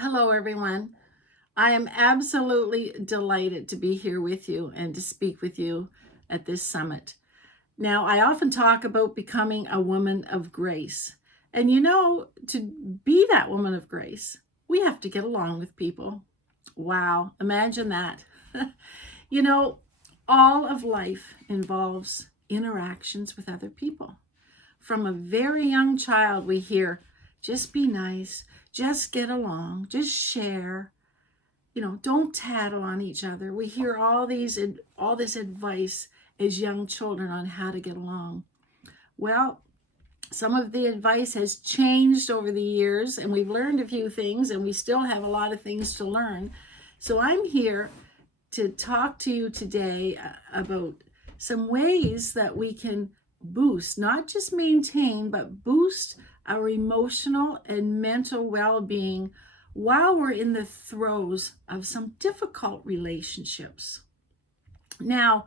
Hello, everyone. I am absolutely delighted to be here with you and to speak with you at this summit. Now, I often talk about becoming a woman of grace. And to be that woman of grace, we have to get along with people. Wow, imagine that. you know, all of life involves interactions with other people. From a very young child, we hear, just be nice, just get along, just share, don't tattle on each other. We hear all this advice as young children on how to get along. Well, some of the advice has changed over the years, and we've learned a few things, and we still have a lot of things to learn. So I'm here to talk to you today about some ways that we can boost, not just maintain, but boost our emotional and mental well-being while we're in the throes of some difficult relationships. Now,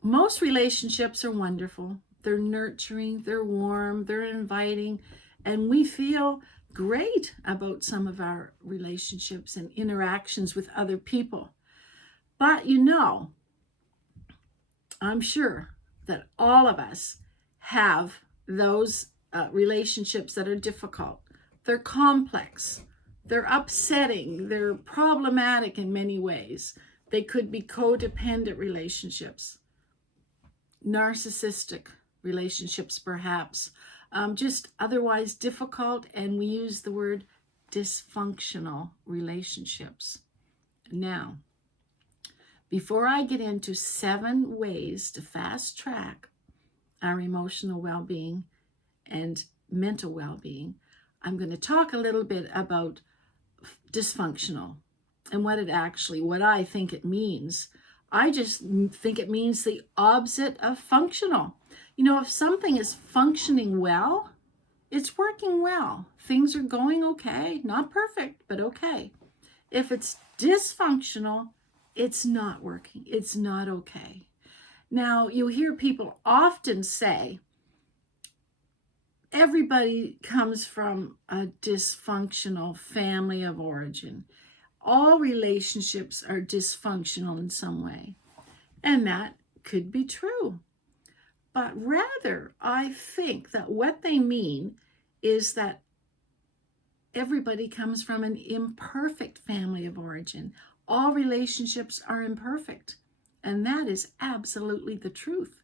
most relationships are wonderful. They're nurturing, they're warm, they're inviting, and we feel great about some of our relationships and interactions with other people. But I'm sure that all of us have those relationships that are difficult. They're complex, they're upsetting, they're problematic in many ways. They could be codependent relationships, narcissistic relationships, perhaps, just otherwise difficult, and we use the word dysfunctional relationships. Now, before I get into 7 ways to fast track our emotional well-being and mental well-being, I'm going to talk a little bit about dysfunctional and what I think it means. I just think it means the opposite of functional. If something is functioning well, it's working well. Things are going okay, not perfect, but okay. If it's dysfunctional, it's not working. It's not okay. Now, you hear people often say, everybody comes from a dysfunctional family of origin. All relationships are dysfunctional in some way. And that could be true. But rather, I think that what they mean is that everybody comes from an imperfect family of origin. All relationships are imperfect. And that is absolutely the truth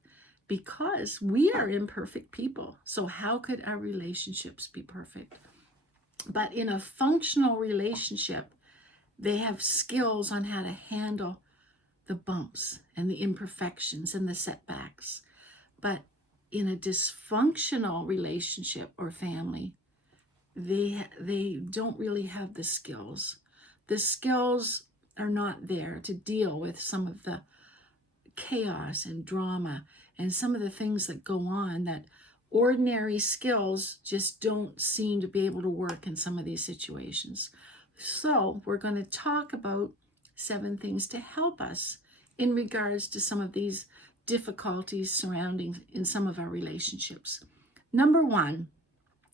because we are imperfect people. So how could our relationships be perfect? But in a functional relationship, they have skills on how to handle the bumps and the imperfections and the setbacks. But in a dysfunctional relationship or family, they don't really have the skills. The skills are not there to deal with some of the chaos and drama and some of the things that go on that ordinary skills just don't seem to be able to work in some of these situations. So we're going to talk about 7 things to help us in regards to some of these difficulties surrounding in some of our relationships. Number 1,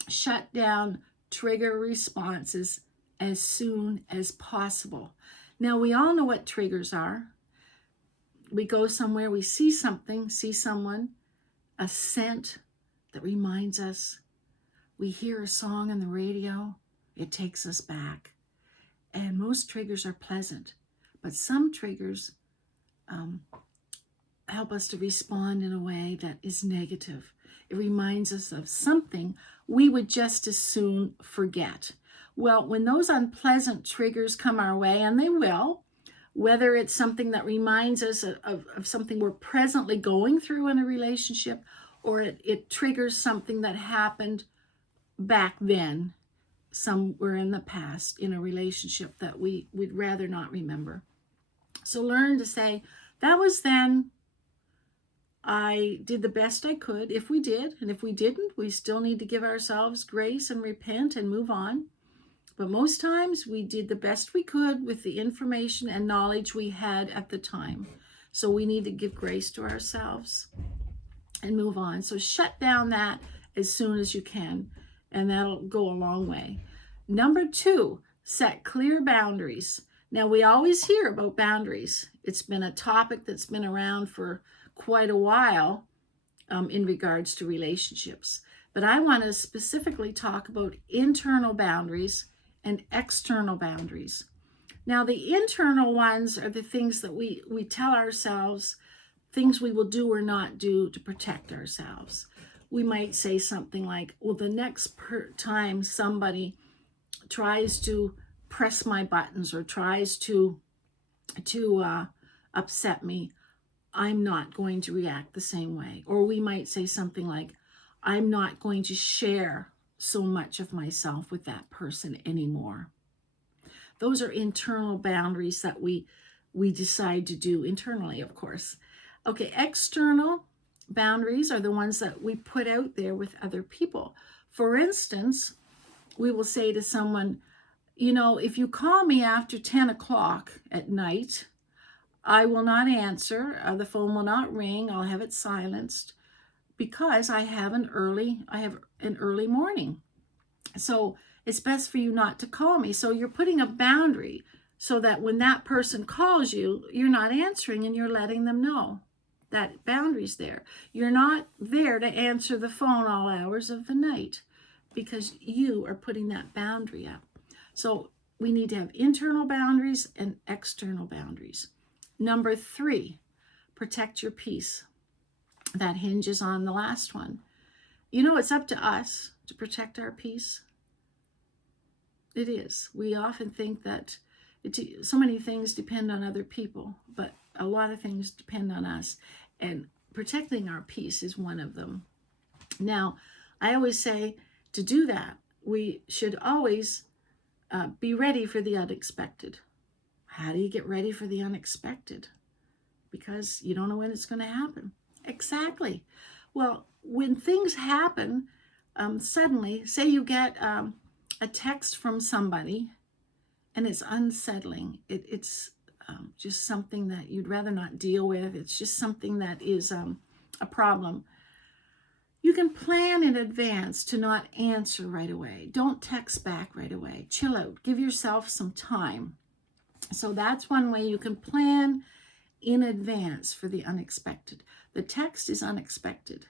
shut down trigger responses as soon as possible. Now, we all know what triggers are. We go somewhere, we see something, see someone, a scent that reminds us. We hear a song on the radio, it takes us back. And most triggers are pleasant, but some triggers help us to respond in a way that is negative. It reminds us of something we would just as soon forget. Well, when those unpleasant triggers come our way, and they will, whether it's something that reminds us of something we're presently going through in a relationship, or it triggers something that happened back then, somewhere in the past in a relationship that we'd rather not remember. So learn to say, that was then. I did the best I could, if we did, and if we didn't, we still need to give ourselves grace and repent and move on. But most times we did the best we could with the information and knowledge we had at the time. So we need to give grace to ourselves and move on. So shut down that as soon as you can, and that'll go a long way. Number 2, Set clear boundaries. Now, we always hear about boundaries. It's been a topic that's been around for quite a while in regards to relationships. But I want to specifically talk about internal boundaries and external boundaries. Now, the internal ones are the things that we tell ourselves, things we will do or not do to protect ourselves. We might say something like, well, the next time somebody tries to press my buttons or tries to upset me, I'm not going to react the same way. Or we might say something like, I'm not going to share so much of myself with that person anymore. Those are internal boundaries that we decide to do internally, of course. Okay, external boundaries are the ones that we put out there with other people. For instance, we will say to someone, you know, if you call me after 10 o'clock at night, I will not answer. The phone will not ring. I'll have it silenced because I have an early morning. So it's best for you not to call me. So you're putting a boundary so that when that person calls you, you're not answering and you're letting them know that boundary's there. You're not there to answer the phone all hours of the night because you are putting that boundary up. So we need to have internal boundaries and external boundaries. Number 3, protect your peace. That hinges on the last one. You know, it's up to us to protect our peace. It is. We often think that so many things depend on other people, but a lot of things depend on us. And protecting our peace is one of them. Now, I always say to do that, we should always be ready for the unexpected. How do you get ready for the unexpected? Because you don't know when it's going to happen. Exactly. Well, when things happen, suddenly, say you get a text from somebody and it's unsettling. It's just something that you'd rather not deal with. It's just something that is a problem. You can plan in advance to not answer right away. Don't text back right away. Chill out. Give yourself some time. So that's one way you can plan in advance for the unexpected. The text is unexpected,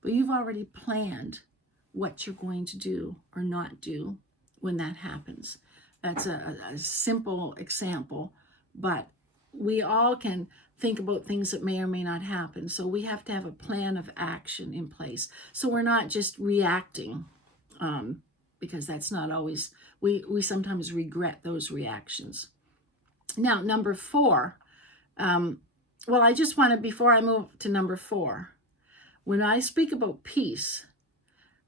but you've already planned what you're going to do or not do when that happens. That's a simple example, but we all can think about things that may or may not happen. So we have to have a plan of action in place. So we're not just reacting, because that's not always, we sometimes regret those reactions. Now, number 4, well, I just want to, before I move to number 4, when I speak about peace,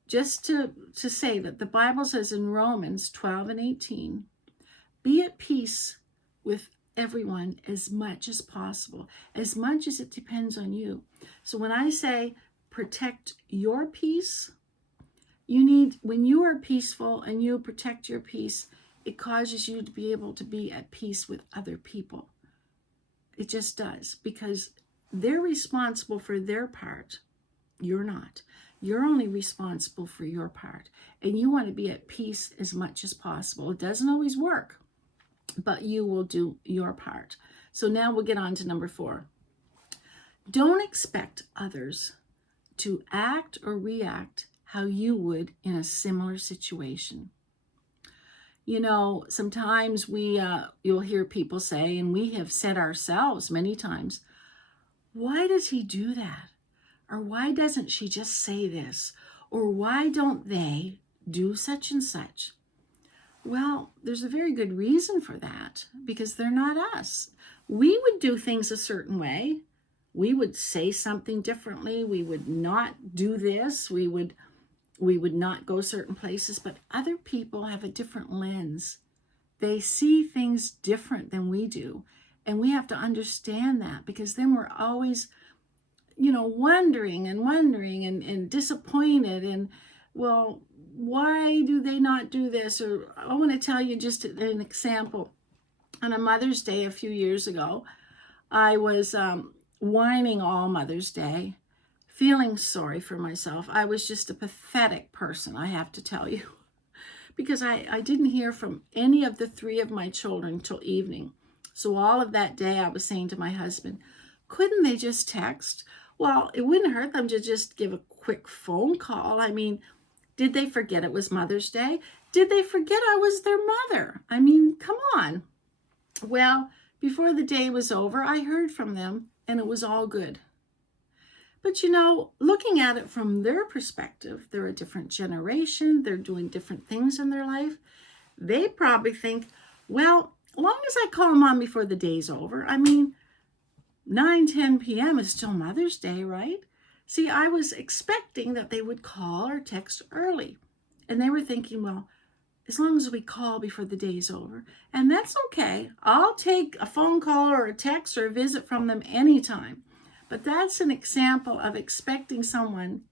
just to say that the Bible says in Romans 12 and 18, be at peace with everyone as much as possible, as much as it depends on you. So when I say protect your peace, when you are peaceful and you protect your peace, it causes you to be able to be at peace with other people. It just does, because they're responsible for their part. You're not. You're only responsible for your part. And you want to be at peace as much as possible. It doesn't always work, but you will do your part. So now we'll get on to number 4. Don't expect others to act or react how you would in a similar situation. You know, sometimes you'll hear people say, and we have said ourselves many times, why does he do that? Or why doesn't she just say this? Or why don't they do such and such? Well, there's a very good reason for that, because they're not us. We would do things a certain way. We would say something differently. We would not do this. We would not go certain places, but other people have a different lens. They see things different than we do. And we have to understand that, because then we're always, wondering and disappointed. And, well, why do they not do this? Or I want to tell you just an example. On a Mother's Day a few years ago, I was whining all Mother's Day, feeling sorry for myself. I was just a pathetic person, I have to tell you. because I didn't hear from any of the three of my children till evening. So all of that day I was saying to my husband, couldn't they just text? Well, it wouldn't hurt them to just give a quick phone call. I mean, did they forget it was Mother's Day? Did they forget I was their mother? I mean, come on. Well, before the day was over, I heard from them and it was all good. But you know, looking at it from their perspective, they're a different generation, they're doing different things in their life. They probably think, well, as long as I call mom before the day's over, I mean, 9:10 p.m. is still Mother's Day, right? See, I was expecting that they would call or text early. And they were thinking, well, as long as we call before the day's over. And that's okay. I'll take a phone call or a text or a visit from them anytime. But that's an example of expecting someone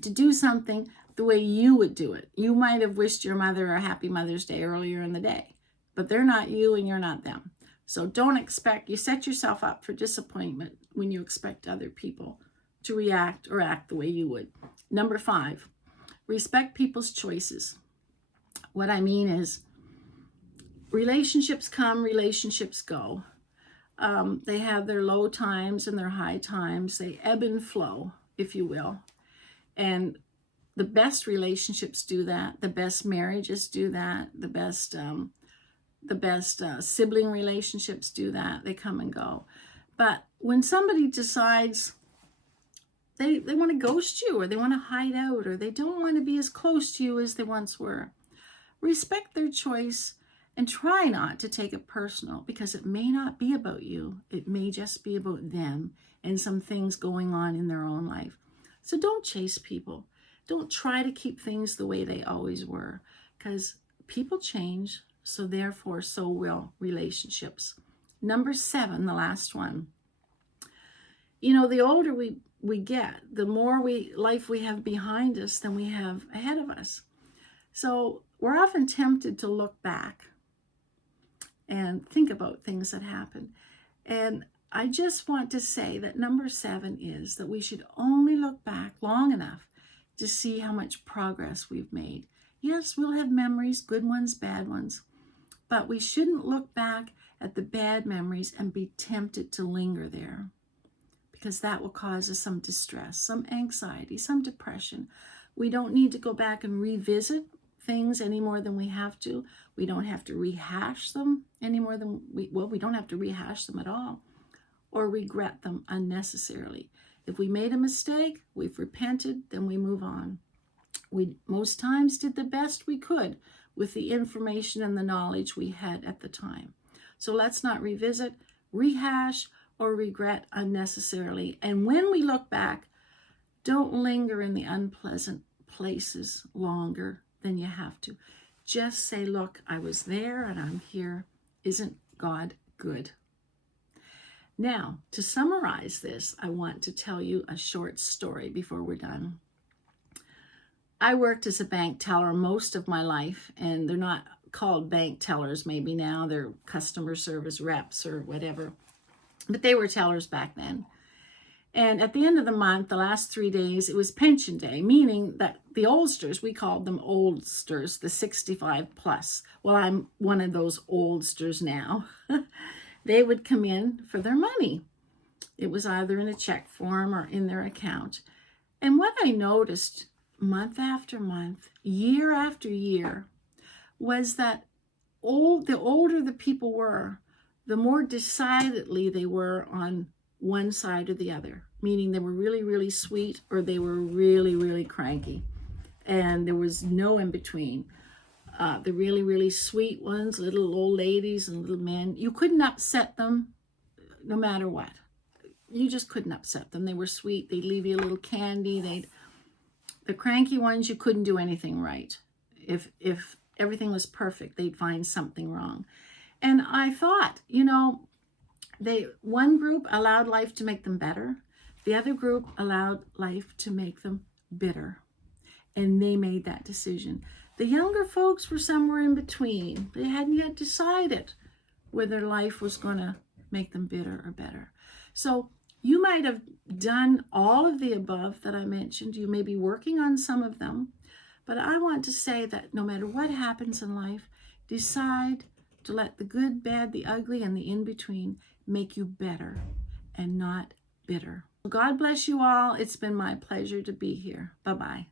to do something the way you would do it. You might have wished your mother a happy Mother's Day earlier in the day, but they're not you and you're not them. So don't expect, you set yourself up for disappointment when you expect other people to react or act the way you would. Number 5, respect people's choices. What I mean is, relationships come, relationships go. They have their low times and their high times. They ebb and flow, if you will. And the best relationships do that. The best marriages do that. The best sibling relationships do that. They come and go. But when somebody decides they want to ghost you, or they want to hide out, or they don't want to be as close to you as they once were, respect their choice and try not to take it personal, because it may not be about you. It may just be about them and some things going on in their own life. So don't chase people. Don't try to keep things the way they always were, because people change, so therefore so will relationships. Number 7, the last one. You know, the older we get, the more life we have behind us than we have ahead of us. So we're often tempted to look back and think about things that happened. And I just want to say that number 7 is that we should only look back long enough to see how much progress we've made. Yes, we'll have memories, good ones, bad ones, but we shouldn't look back at the bad memories and be tempted to linger there, because that will cause us some distress, some anxiety, some depression. We don't need to go back and revisit things any more than we have to. We don't have to rehash them any more than we don't have to rehash them at all or regret them unnecessarily. If we made a mistake, we've repented, then we move on. We most times did the best we could with the information and the knowledge we had at the time. So let's not revisit, rehash, or regret unnecessarily. And when we look back, don't linger in the unpleasant places longer than you have to. Just say, look, I was there and I'm here. Isn't God good? Now, to summarize this, I want to tell you a short story before we're done. I worked as a bank teller most of my life, and they're not called bank tellers maybe now. They're customer service reps or whatever. But they were tellers back then. And at the end of the month, the last 3 days, it was pension day, meaning that the oldsters, we called them oldsters, the 65 plus. Well, I'm one of those oldsters now. They would come in for their money. It was either in a check form or in their account. And what I noticed month after month, year after year, was that the older the people were, the more decidedly they were on one side or the other, meaning they were really, really sweet or they were really, really cranky. And there was no in between. The really, really sweet ones, little old ladies and little men, you couldn't upset them no matter what. You just couldn't upset them. They were sweet. They'd leave you a little candy. The cranky ones, you couldn't do anything right. If everything was perfect, they'd find something wrong. And I thought, one group allowed life to make them better. The other group allowed life to make them bitter. And they made that decision. The younger folks were somewhere in between. They hadn't yet decided whether life was going to make them bitter or better. So you might have done all of the above that I mentioned. You may be working on some of them, But I want to say that no matter what happens in life, decide to let the good, bad, the ugly, and the in-between make you better and not bitter. God bless you all. It's been my pleasure to be here. Bye-bye.